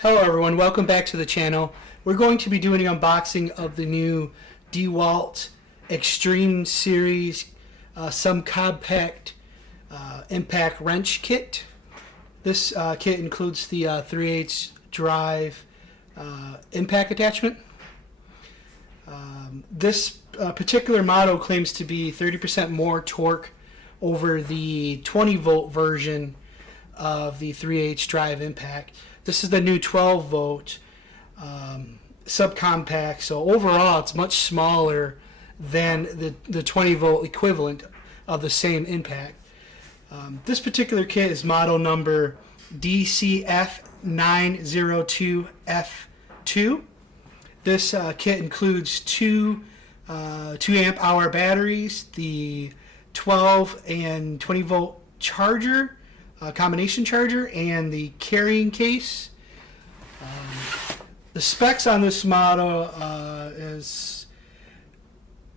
Hello everyone, welcome back to the channel. We're going to be doing an unboxing of the new DeWalt Xtreme series subcompact impact wrench kit. This kit includes the 3/8 drive impact attachment. This particular model claims to be 30% more torque over the 20 volt version of the 3/8 drive impact. This is the new 12 volt subcompact, so overall it's much smaller than the 20 volt equivalent of the same impact. This particular kit is model number DCF902 This kit includes two 2 amp hour batteries, the 12 and 20 volt charger, combination charger, and the carrying case. The specs on this model is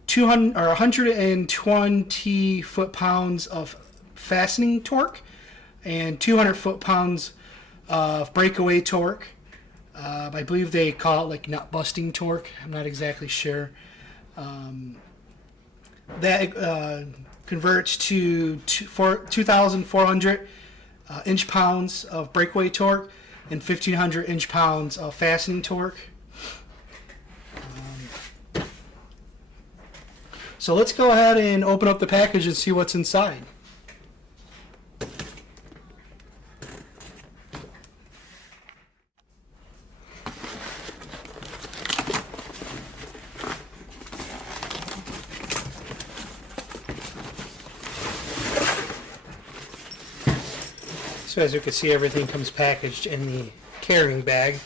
200 or 120 foot-pounds of fastening torque and 200 foot-pounds of breakaway torque. I believe they call it like nut busting torque. I'm not exactly sure. That converts to 2,400 inch-pounds of breakaway torque and 1,500 inch-pounds of fastening torque. So let's go ahead and open up the package and see what's inside. So as you can see, everything comes packaged in the carrying bag.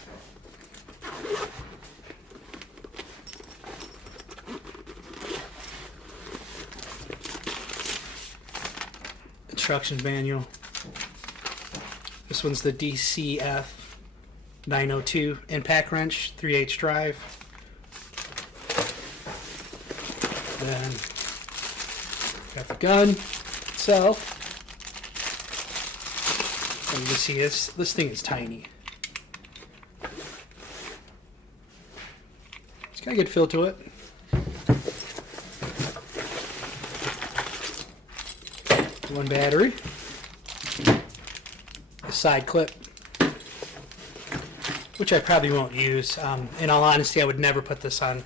Instructions manual. This one's the DCF902 impact wrench, 3/8 drive. Then got the gun itself. You can see this thing is tiny. It's got a good feel to it. One battery. A side clip, which I probably won't use. In all honesty, I would never put this on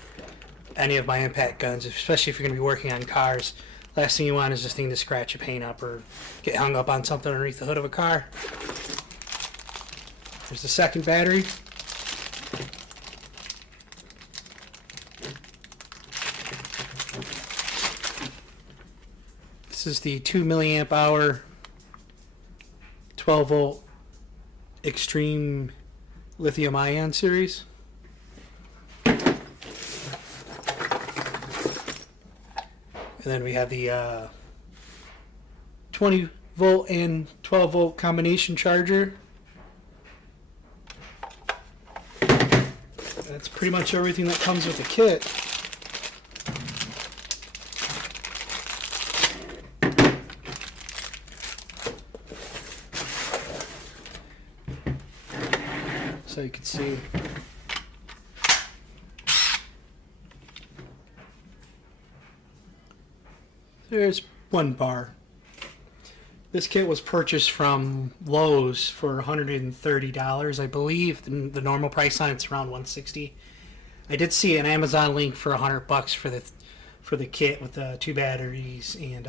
any of my impact guns, especially if you're going to be working on cars. Last thing you want is this thing to scratch a paint up or get hung up on something underneath the hood of a car. There's the second battery. This is the 2 milliamp hour 12 volt Xtreme lithium ion series. And then we have the 20 volt and 12 volt combination charger. That's pretty much everything that comes with the kit. So you can see there's one bar. This kit was purchased from Lowe's for $130. I believe the normal price on it's around $160. I did see an Amazon link for $100 for the kit with the two batteries and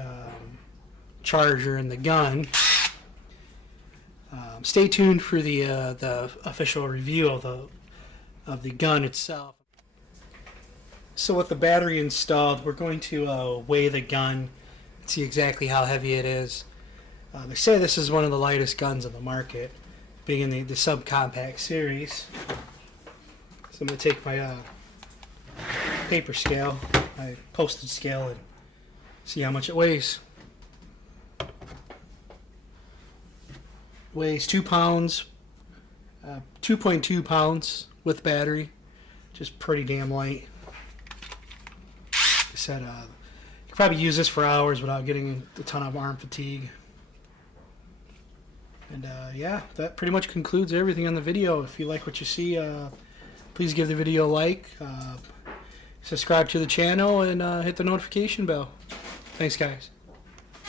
charger and the gun. Stay tuned for the official review of the gun itself. So with the battery installed, we're going to weigh the gun, see exactly how heavy it is. They say this is one of the lightest guns on the market, being in the subcompact series. So I'm going to take my paper scale, my postage scale, and see how much it weighs. Weighs 2 pounds, 2.2 pounds with battery, just pretty damn light. I said you could probably use this for hours without getting a ton of arm fatigue. And yeah, that pretty much concludes everything on the video. If you like what you see, please give the video a like, subscribe to the channel, and hit the notification bell. Thanks, guys.